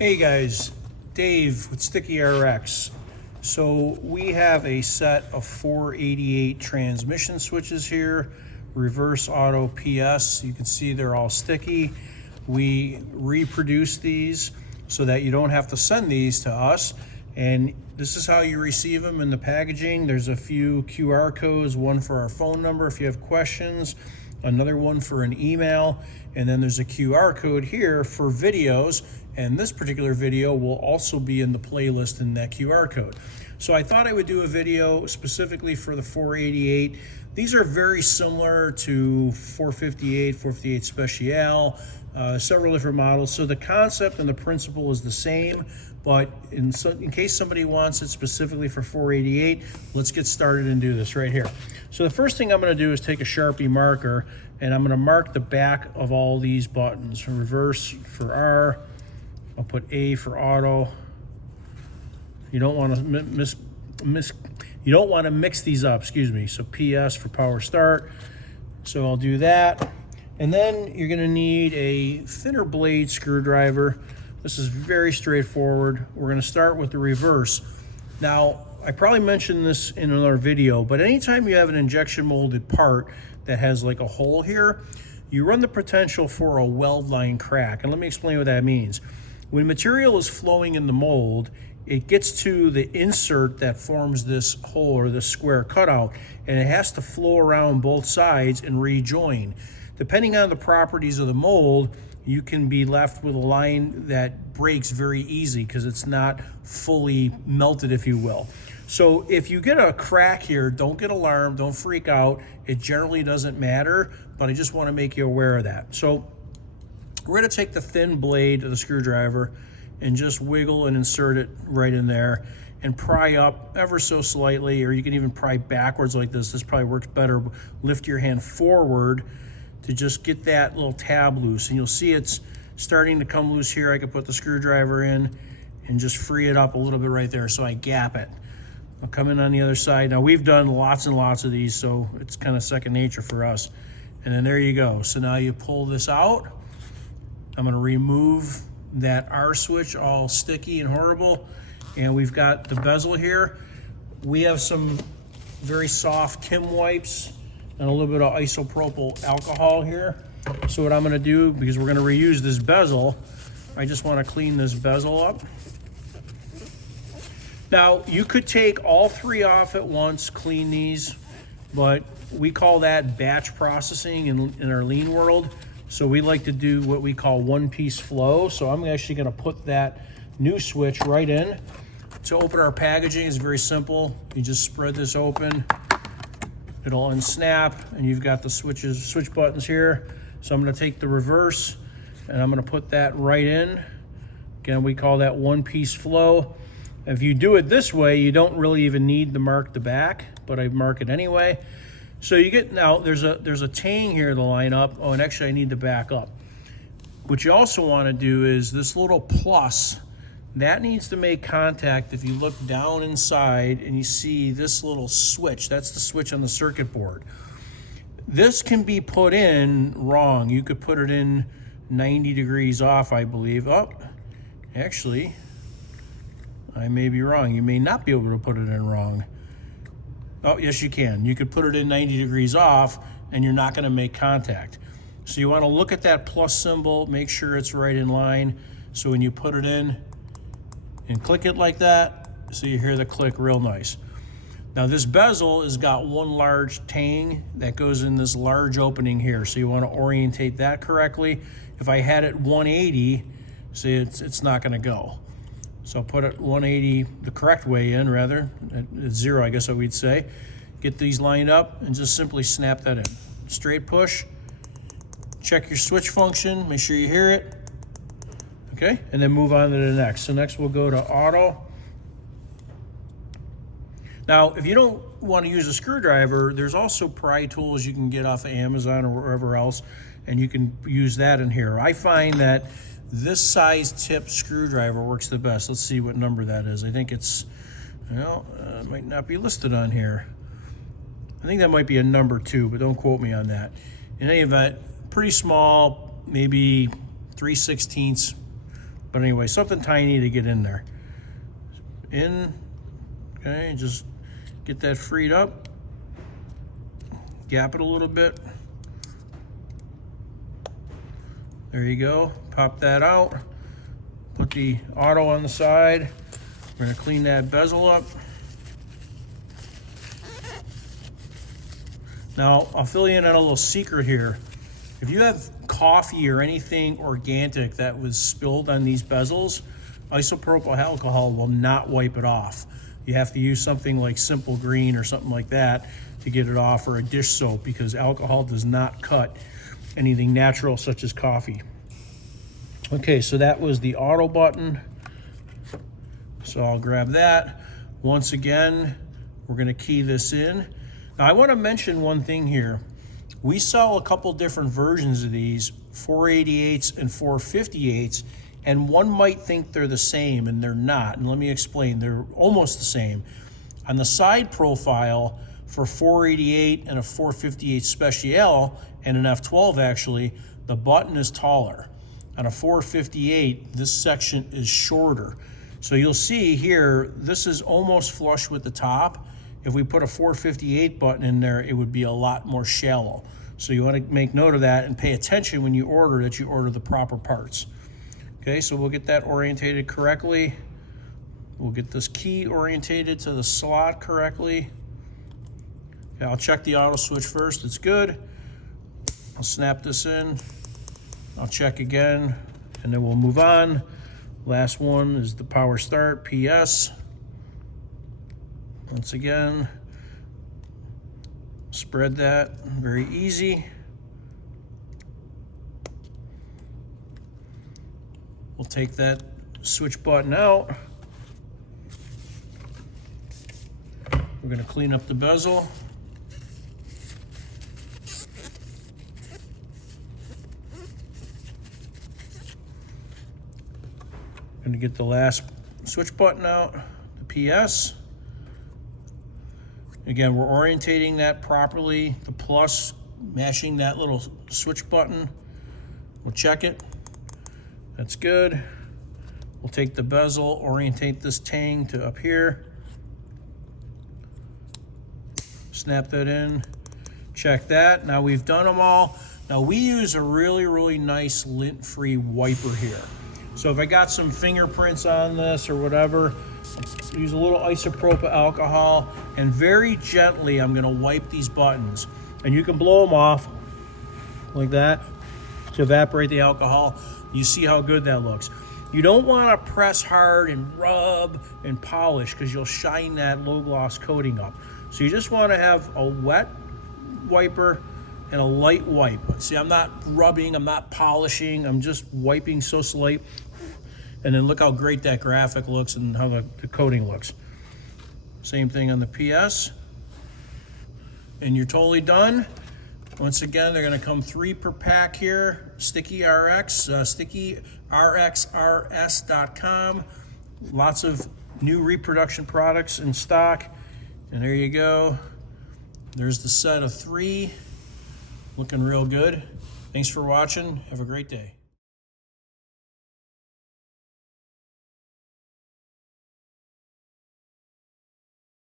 Hey guys, Dave with Sticky RX. So we have a set of 488 transmission switches here, reverse auto PS. You can see they're all sticky. We reproduce these so that you don't have to send these to us. And this is how you receive them in the packaging. There's a few QR codes, one for our phone number if you have questions, another one for an email, and then there's a QR code here for videos, and this particular video will also be in the playlist in that QR code. So I thought I would do a video specifically for the 488. These are very similar to 458, 458 Special, several different models. So the concept and the principle is the same, but in case somebody wants it specifically for 488, let's get started and do this right here. So the first thing I'm going to do is take a Sharpie marker, and I'm going to mark the back of all these buttons. Reverse for R, I'll put A for auto. You don't want to you don't want to mix these up, excuse me. So PS for power start. So I'll do that. And then you're going to need a thinner blade screwdriver. This is very straightforward. We're going to start with the reverse. Now, I probably mentioned this in another video, but anytime you have an injection molded part that has like a hole here, you run the potential for a weld line crack. And let me explain what that means. When material is flowing in the mold, it gets to the insert that forms this hole or this square cutout, and it has to flow around both sides and rejoin. Depending on the properties of the mold, you can be left with a line that breaks very easy because it's not fully melted, if you will. So if you get a crack here, don't get alarmed, don't freak out. It generally doesn't matter, but I just want to make you aware of that. So we're going to take the thin blade of the screwdriver and just wiggle and insert it right in there and pry up ever so slightly, or you can even pry backwards like this. This probably works better. Lift your hand forward to just get that little tab loose, and you'll see it's starting to come loose here. I could put the screwdriver in and just free it up a little bit right there so I gap it. I'll come in on the other side. Now we've done lots and lots of these, so it's kind of second nature for us. And then there you go. So now you pull this out. I'm going to remove that R switch, all sticky and horrible. And we've got the bezel here. We have some very soft Kim wipes and a little bit of isopropyl alcohol here. So what I'm going to do, because we're going to reuse this bezel, I just want to clean this bezel up. Now, you could take all three off at once, clean these, but we call that batch processing in our lean world. So we like to do what we call one-piece flow. So I'm actually going to put that new switch right in. To open our packaging is very simple. You just spread this open. It'll unsnap, and you've got the switch buttons here. So I'm going to take the reverse, and I'm going to put that right in. Again, we call that one-piece flow. If you do it this way, you don't really even need to mark the back, but I mark it anyway. So you get, now there's a tang here to line up. Oh, and actually I need to back up. What you also want to do is this little plus, that needs to make contact. If you look down inside and you see this little switch, that's the switch on the circuit board. This can be put in wrong. You could put it in 90 degrees off, I believe. Oh, actually, I may be wrong. You may not be able to put it in wrong. Oh, yes, you can. You could put it in 90 degrees off, and you're not going to make contact. So you want to look at that plus symbol, make sure it's right in line. So when you put it in and click it like that, so you hear the click real nice. Now this bezel has got one large tang that goes in this large opening here. So you want to orientate that correctly. If I had it 180, see, it's not going to go. So I'll put it 180 the correct way in, rather, at 0, I guess what we'd say. Get these lined up and just simply snap that in. Straight push, check your switch function, make sure you hear it, okay? And then move on to the next. So next we'll go to auto. Now, if you don't want to use a screwdriver, there's also pry tools you can get off of Amazon or wherever else, and you can use that in here. I find that this size tip screwdriver works the best. Let's see what number that is. I think it's, well, it might not be listed on here. I think that might be a number 2, but don't quote me on that. In any event, pretty small, maybe 3/16 But anyway, something tiny to get in there. Okay, just get that freed up. Gap it a little bit. There you go. Pop that out. Put the auto on the side. We're gonna clean that bezel up. Now, I'll fill you in on a little secret here. If you have coffee or anything organic that was spilled on these bezels, isopropyl alcohol will not wipe it off. You have to use something like Simple Green or something like that to get it off, or a dish soap, because alcohol does not cut anything natural such as coffee. Okay, so that was the auto button. So I'll grab that. Once again, we're gonna key this in. Now I wanna mention one thing here. We sell a couple different versions of these, 488s and 458s, and one might think they're the same, and they're not. And let me explain, they're almost the same. On the side profile for 488 and a 458 Special, and an F12 actually, the button is taller. On a 458, this section is shorter. So you'll see here, this is almost flush with the top. If we put a 458 button in there, it would be a lot more shallow. So you want to make note of that and pay attention when you order that you order the proper parts. Okay, so we'll get that orientated correctly. We'll get this key orientated to the slot correctly. Okay, I'll check the auto switch first, it's good. I'll snap this in. I'll check again, and then we'll move on. Last one is the power start, PS. Once again, spread that, very easy. We'll take that switch button out. We're gonna clean up the bezel. Gonna get the last switch button out, the PS. Again, we're orientating that properly. The plus, mashing that little switch button. We'll check it. That's good. We'll take the bezel, orientate this tang to up here. Snap that in, check that. Now we've done them all. Now we use a really, really nice lint-free wiper here. So if I got some fingerprints on this or whatever, use a little isopropyl alcohol, and very gently I'm gonna wipe these buttons. And you can blow them off like that to evaporate the alcohol. You see how good that looks. You don't wanna press hard and rub and polish, because you'll shine that low gloss coating up. So you just wanna have a wet wiper and a light wipe. See, I'm not rubbing, I'm not polishing, I'm just wiping so slight. And then look how great that graphic looks and how the coating looks. Same thing on the PS. And you're totally done. Once again, they're gonna come 3 per pack here. Sticky RX, stickyrxrs.com. Lots of new reproduction products in stock. And there you go. There's the set of 3. Looking real good. Thanks for watching. Have a great day.